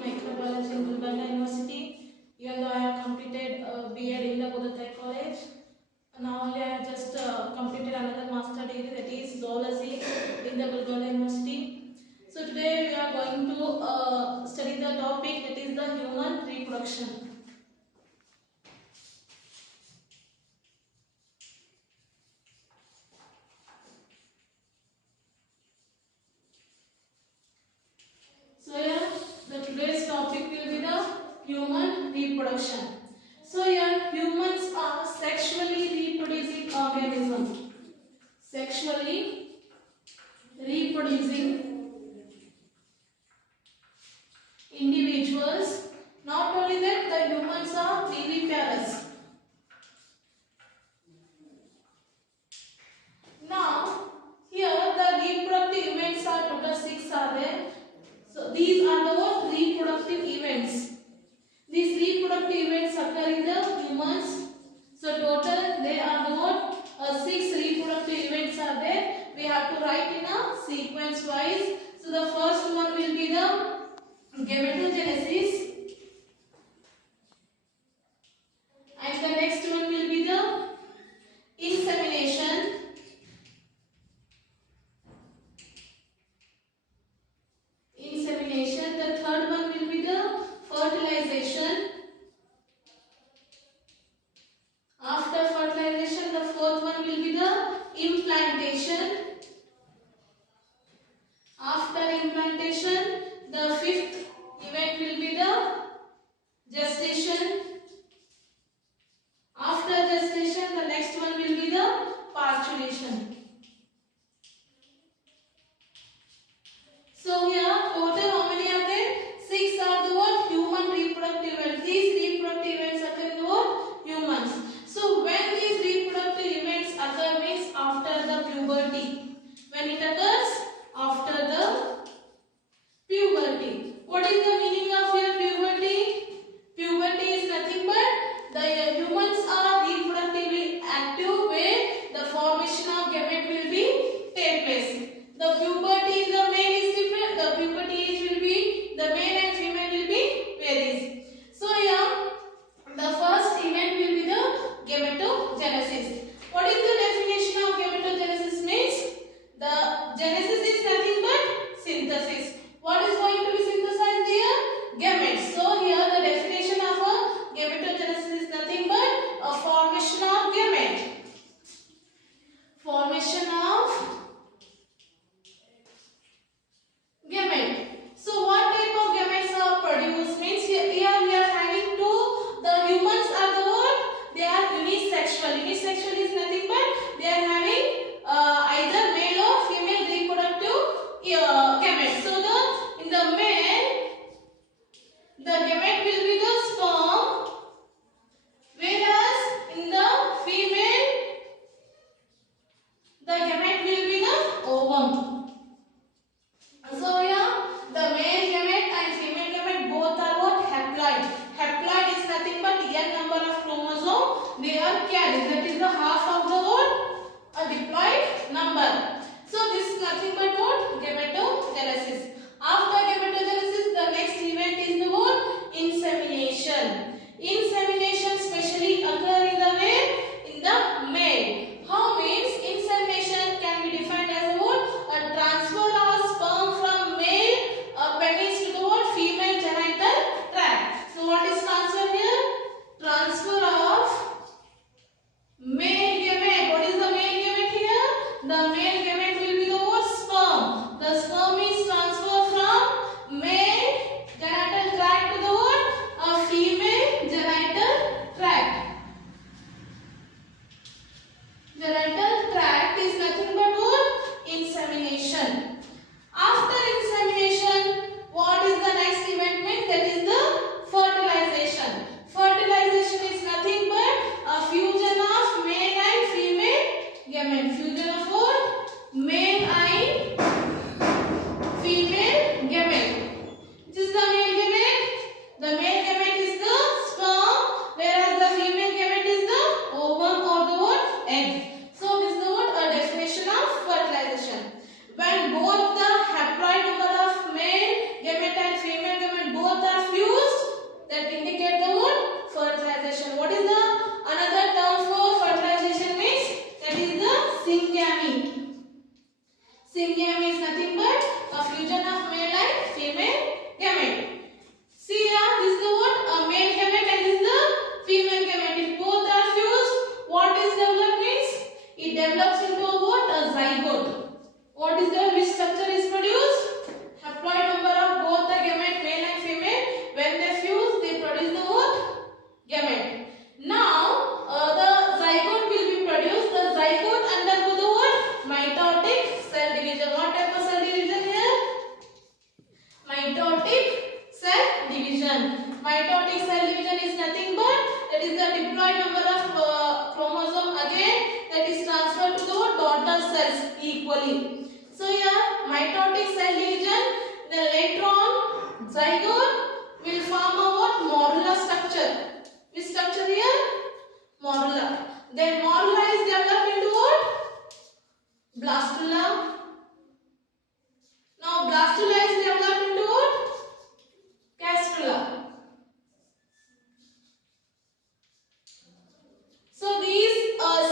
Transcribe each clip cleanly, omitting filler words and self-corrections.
microbiology in Gulbarga University. Even though I have completed B.Ed in the Kodatai College, now only I have just completed another master degree, that is zoology in the Gulbarga University. So today we are going to study the topic, that is the human reproduction. So here the today's topic will be the human reproduction. So here humans are sexually reproducing organism. Sexually reproducing individuals. Not only that, the humans are viviparous. Now here the reproductive events are total 6 are there. So these are the what? Reproductive events. These reproductive events occur in the humans. So total they are the what? 6 reproductive events are there. We have to write in a sequence wise. So the first one will be the gametogenesis. And the next one will be the insemination. The third one will be the fertilization. After fertilization, the fourth one will be the implantation. After implantation, the fifth event will be the gestation. After gestation, the next one will be the parturition. So here total how many are there? 6 are the what? Human reproductive events. These reproductive events occur in the what? Humans. So when these reproductive events occur means after the puberty. When it occurs after the puberty. What is the meaning of here puberty? Puberty is nothing but the humans are reproductively active where the formation of gamete will be take place. The puberty in the male is different. The puberty age will be, the male and female will be varies. So here the first event will be the gametogenesis. What is the definition of gametogenesis means? The genesis is nothing but synthesis. What is going to be synthesized here? Gametes. So here the definition of a gametogenesis is nothing but a formation of gamete. Formation of gamete. So what type of gametes are produced means here we are having two. The humans are the what? They are unisexual. Unisexual is nothing but they are having either male or female reproductive gametes. So in the male Syngamy is nothing but a fusion of male and female gamete. See here, this is the what? A male gamete and this is the female gamete. If both are fused, what is developed means? It develops into a what? A zygote. What is the which structure is produced? Haploid number of both the gamete, male and female. When they fuse, they produce the what? Gamete. Now, the zygote will be produced. The zygote undergo the what? Mitotic cell division. What type of cell division here? Mitotic cell division. Mitotic cell division is nothing but that is the diploid number of chromosome again that is transferred to the daughter cells equally. So here mitotic cell division, then later on zygote will form a what? Morula structure. Which structure here? Morula. Then morula is developed into what? Blastula. Now blastula is developed into what? Gastrula. So these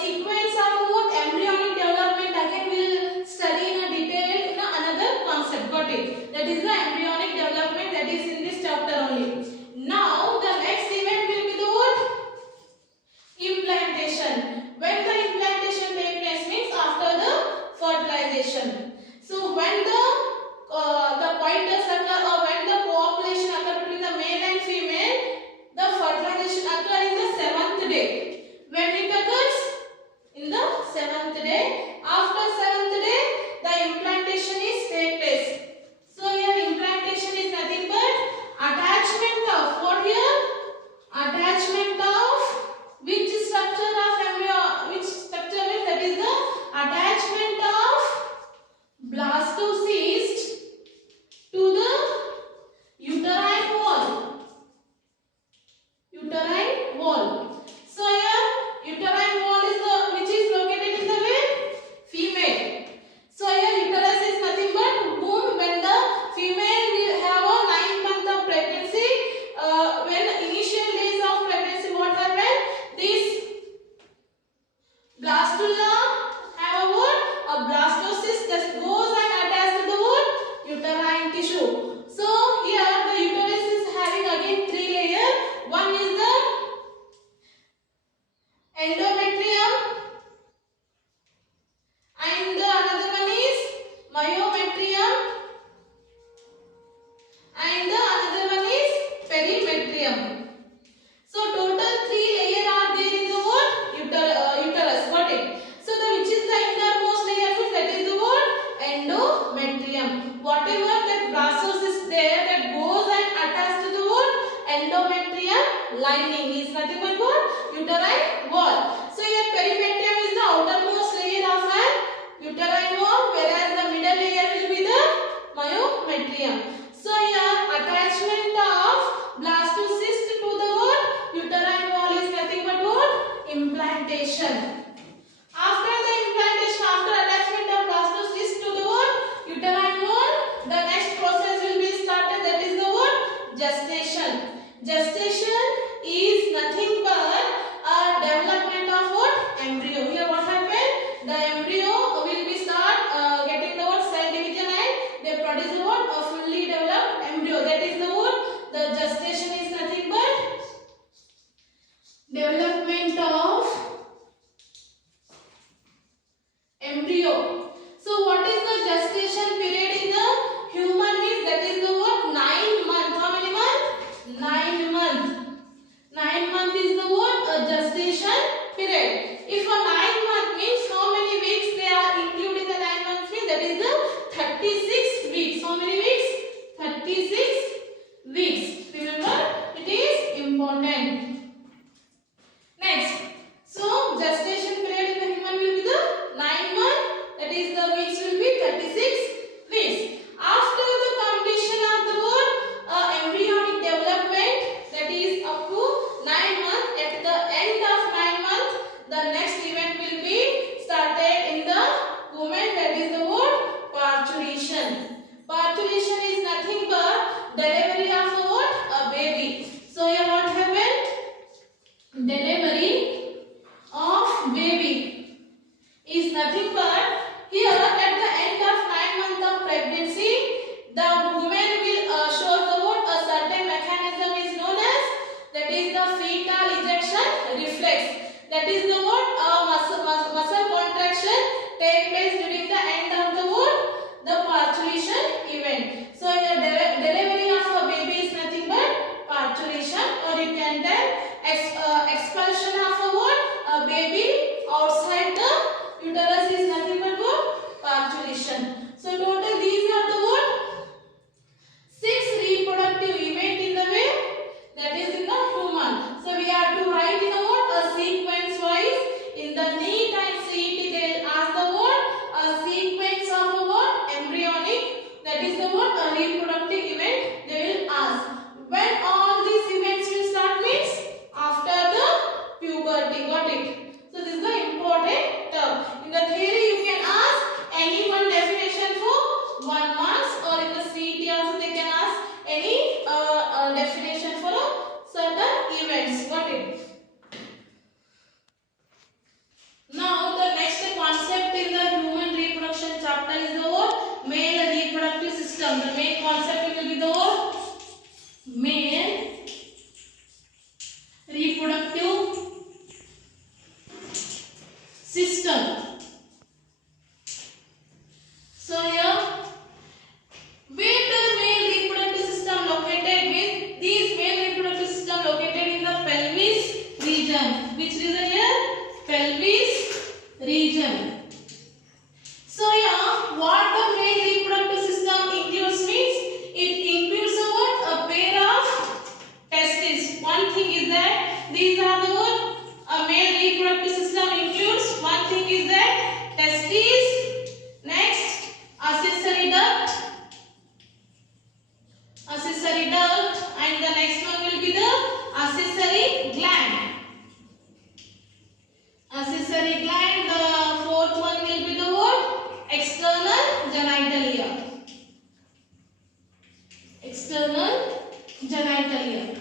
sequence of what embryonic development again will study in a detail in another concept. Got it? That is the embryonic development that is in this chapter only. Now the next event will be the what? Implantation. When the implantation takes place means after the fertilization. So when the coitus occur or when the copulation occur between the male and female, the fertilization occurs in the 7th day. When it occurs? In the 7th day. After 7th day, the implantation is take place. So here implantation is nothing but attachment of what here? Attachment of which structure of embryo? Which structure is that is the attachment of blastocyst to the uterine wall. Uterine wall. So here uterine wall is the which is located in the where? Female. So here uterus is nothing but womb. When the female will have a 9 month of pregnancy, when initial days of pregnancy, what happen? This blastula have a what? A blastocyst that goes and attaches to the what? Uterine tissue. So here the uterus is having again 3 layers. One is the endometrium and the another one is myometrium and the another one is perimetrium. So total 3 layers are there in the what? Uterus. Got it? So the which is the innermost layer means that is the what? Endometrium. Whatever that blastocyst there that goes and attaches to the what? Endometrium lining is nothing but what? Uterine wall. So here perimetrium is the outermost layer of an uterine wall, whereas the middle layer will be the myometrium. So here attachment of blastocyst to the what? Uterine wall is nothing but what? Implantation. After the implantation, after attachment of blastocyst to the what? Uterine wall, the next process will be started, that is the what? Gestation. Gestation is nothing but a development of what? Embryo. Here what happened? The embryo will be start getting the what? Cell division and they produce the what? A fully developed embryo. That is the what? The gestation is nothing but development of embryo. So what is the gestation period in the human means that is the what? 9 months. How many months? 9 months. 9 months is the what? A gestation period. If a 9 month means how many weeks they are including the 9 months means that is the 36 weeks. How many weeks? 36 weeks. Remember, it is important. Next, so gestation period in the human will be the 9 months. That is the weeks will be 36 weeks. After the completion of the what? Embryonic development, that is up to 9 months. At the end of 9 months, the next event will be started in the woman. That is the what? Parturition. Parturition is nothing but delivery of a what? That is the what a reproductive event they will ask. When all these events will start means after the puberty. Got it? So this is the important term. In the theory you can ask any one definition for 1 marks, or in the CET also they can ask any definition for a certain events. Got it? Now the next concept in the human reproduction chapter is the what? Male reproductive system. The main concept will be the what? Male reproductive system. So here, where the male reproductive system located? With these male reproductive system located in the pelvis region. Which region here? Pelvis region. So here, what the male reproductive system includes means it includes a what? A pair of testes. One thing is that these are the what? A male reproductive system includes. One thing is that testes. Next, accessory duct. Accessory duct, and the next one will be the accessory gland. Accessory gland. The fourth one will be the what? External genitalia. External genitalia.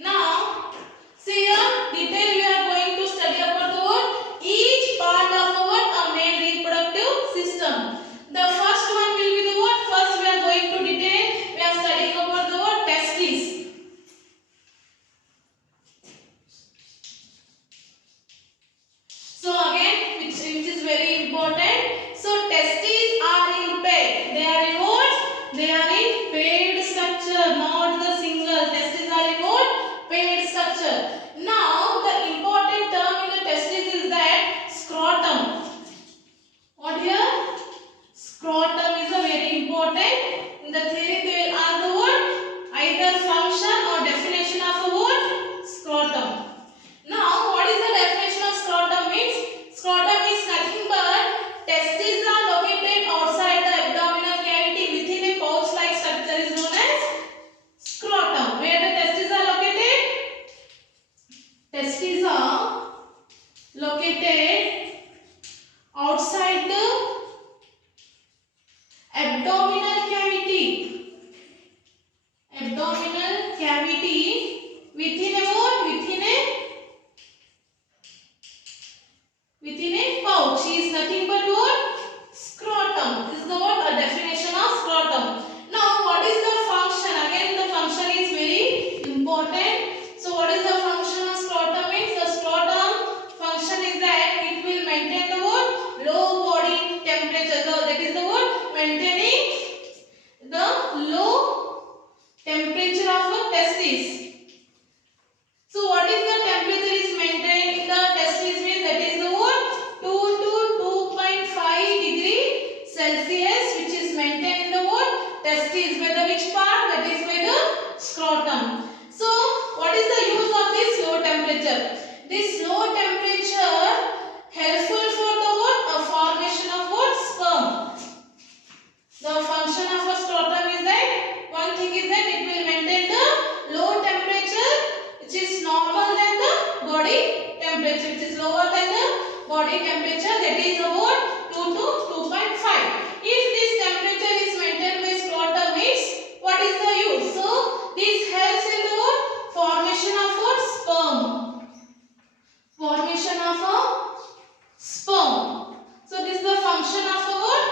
Now, see here, detail we are going to study about the what? Each part of what? A male reproductive system. The first one will be the what? First we are going to detail. We are studying about the what? Testes. So again, which is very important. So testes are in pair. They are in what? They are in paired structure, not the single. Testes are in what? Paired structure. Now the important term in the testes is that scrotum. What here? Scrotum is a very important. In the theory they will ask the what? Either function or definition of a what? Scrotum. Now what is the definition of scrotum means? Scrotum is nothing but testes are located outside the abdominal cavity within a pouch-like structure is known as scrotum. Where the testes are located? Testes are located outside the abdominal cavity. Abdominal cavity within a what? Within a pouch is nothing but what? Scrotum. This is the what? A definition of scrotum. Now what is the function? Again the function is very important. So what is the function of scrotum means? The scrotum function is that it will maintain the what? Low body temperature. So that is the what? Maintaining the low temperature of a testes. So what is the temperature is maintained in the testes means that is the what? 2 to 2.5 degree Celsius, which is maintained in the what? Testes. By the which part? That is by the scrotum. So what is the use of this low temperature? This low temperature helpful for the what? A formation of what? Sperm. The function of a scrotum is that one thing is that it will maintain the low temperature which is normal than the body temperature, which is lower than the body temperature, that is about 2 to 2.5. If this temperature is maintained by scrotum means what is the use? So this helps in the what? Formation of what? Sperm. Formation of a sperm. So this is the function of a what?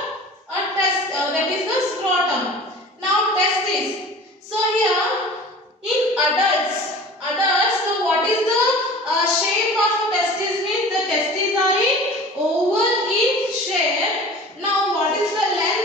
A test, that is the scrotum. Now testes. So here in adults, so what is the shape of a testes means? The testes are in oval in shape. Now what is the length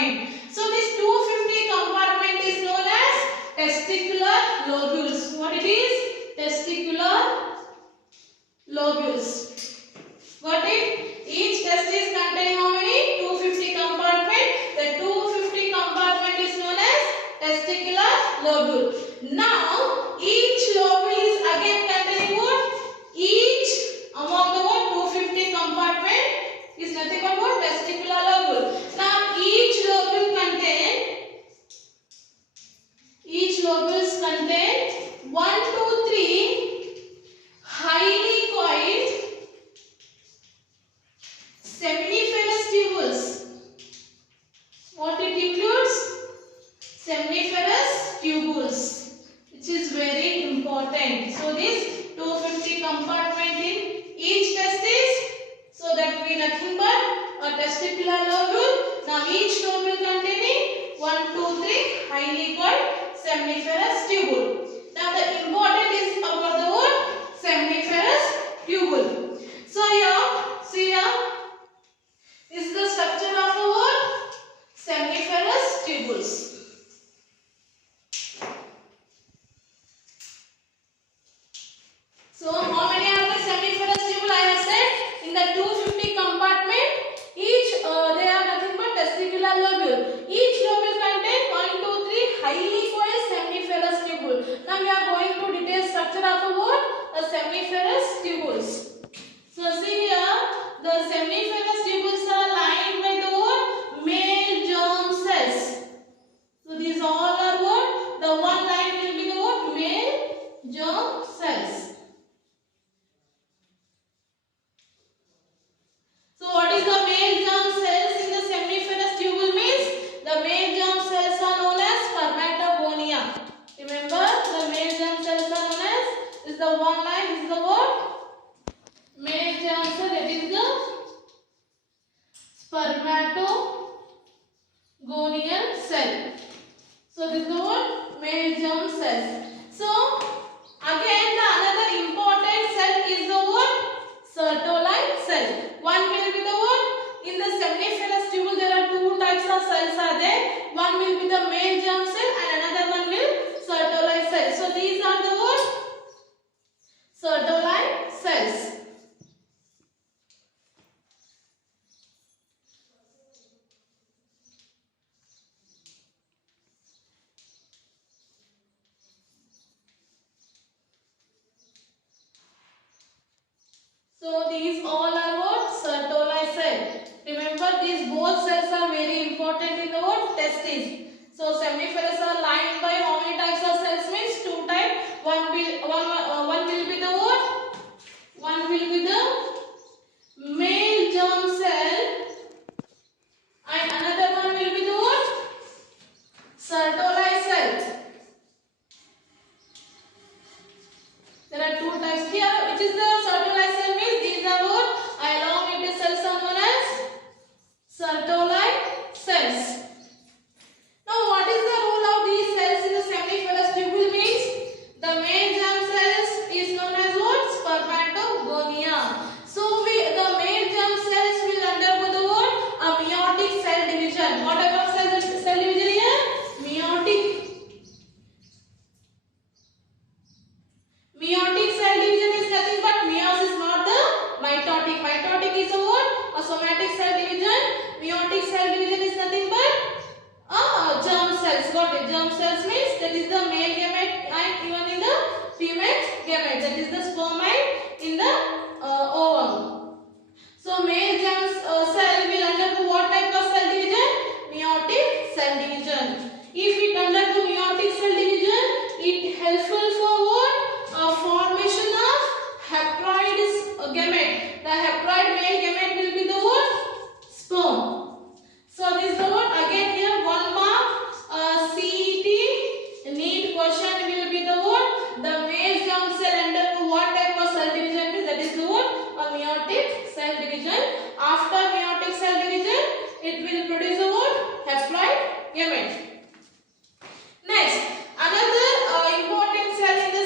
compartment. So this 250 compartment is known as testicular lobules. What it is? Testicular lobules. Got it? Each testis contain how many? 250 compartment. The 250 compartment is known as testicular lobule. Now each lobule is again containing what? Each among the what? 250 compartment is nothing but what? Testicular lobule. Now each lobules contain 1 to 3 highly coiled seminiferous tubules. What it includes? Seminiferous tubules, which is very important. So this 250 compartment in each testis, so that will be nothing but a testicular lobule. Now each lobule containing 1, 2, 3 highly coiled seminiferous tubule. Now the important is about the word seminiferous tubule. So here, see here, this is the structure of a what? Seminiferous tubules. So how many are the seminiferous tubule? I have said in the 250 compartment, each they are nothing but testicular lobule. Each lobule contains 1, 2, 3 highly coiled seminiferous tubule. Now we are going to detail structure of a what? A seminiferous tubules. So see here, the seminiferous tubules are lined by the what? Male germ cells. So these all are what? The one line will be the what? Male germ cells. So what is the male germ cells in the seminiferous tubule means? The male germ cells are known as spermatogonia. Remember, the male germ cells are known as, this is the one line, this is the what? Male germ cell, that is the spermatogonial cell. So this is the what? Male germ cells. So again the another important cell is the what? Sertoli cell. One will be the what? In the seminiferous tubule there are two types of cells are there. One will be the male germ cell and another one will Sertoli cell. So these are the what? Sertoli cells. So these all are what? Sertoli cell. Remember, these both cells are very important in the what? Testes. So seminiferous are lined by how many types of cells means? Two types. One will be the what? One will be the male germ cell and another one will be the what? Sertoli cell. There are two types here. Which is the Sertoli cell means? These are what? Elongated cells are known as Sertoli cells. Now what is the role of these cells in the seminiferous tubule means? The male germ cells is known as what? Spermatogonia. So the male germ cells will undergo the what? A meiotic cell division. What type of cell division here? Meiotic. Meiotic cell division is nothing but meiosis, not the mitotic. Mitotic is a what? A somatic cell division. Meiotic cell division is nothing but germ cells. Got it? Germ cells means that is the male gamete and even in the female gamete. That is the spermide in the ovum. So male germ cell will undergo what type of cell division? Meiotic cell division. If it undergo meiotic cell division, it helpful for what? Formation of haploid gamete. The haploid male gamete will be the what? Sperm. So this is the what? Again here 1 mark CET need question will be the what? The male germ cell undergo what type of cell division means? That is the what? A meiotic cell division. After meiotic cell division, it will produce a what? Haploid gamete. Next, another important cell in the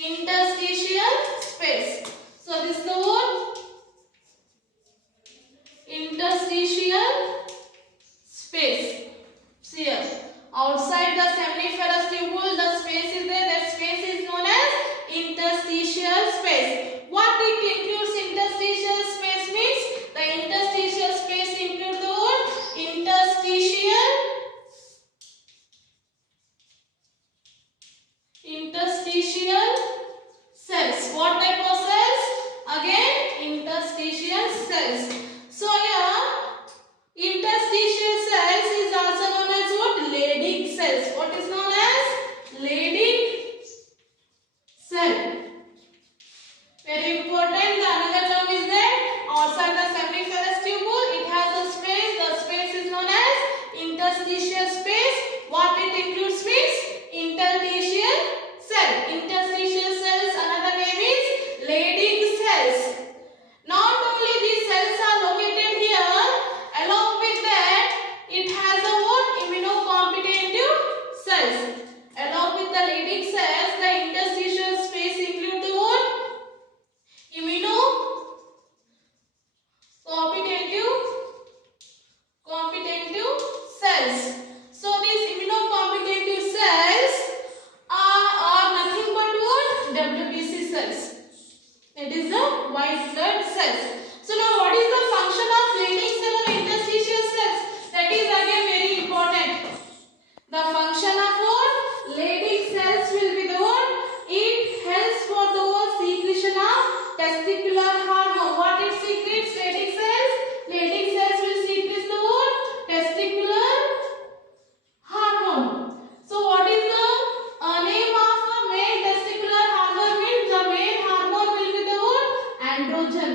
interstitial space. So this is the word interstitial space. See here, outside the seminiferous tubule the space is there, that space is known as interstitial space. What it includes interstitial space means, the interstitial space includes the word interstitial cells. What type of cells? Again, interstitial cells. So here, interstitial cells is also known as what? Leydig cells. What is known as? Leydig cell. Very important. The another term is there. Outside the seminiferous tubule, it has a space. The space is known as interstitial space. What it includes means interstitial cell. Interstitial cells, another name is Leydig cells. Not only these cells are located here, along with that, it has a what? Immunocompetitive cells. Along with the Leydig cells, the interstitial space include the what? Immunocompetitive cells. So these immunocompetitive cells are nothing but what? WBC cells. It is the white blood cells. So now what is the function of Leydig cell or interstitial cells? That is again very important. The function of what? Leydig cells will be the what? It helps for the secretion of testicular hormone. What it secretes? Leydig cells? Leydig cells will secrete the what? Testicular hormone. So what is the name of a male testicular hormone? Means the male hormone will be the what? Androgen.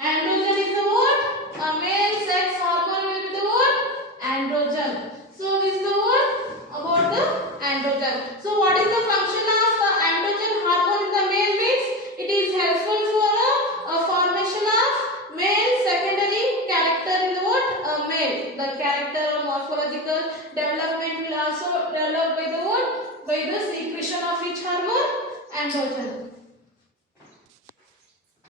Androgen is the what? A male sex hormone will be the what? Androgen. So this is the what? About the androgen. So what is the function of androgen hormone in the male means? It is helpful for a formation of male secondary character in the what? A male. The character or morphological development will also develop by the what? By the secretion of which hormone? Androgen.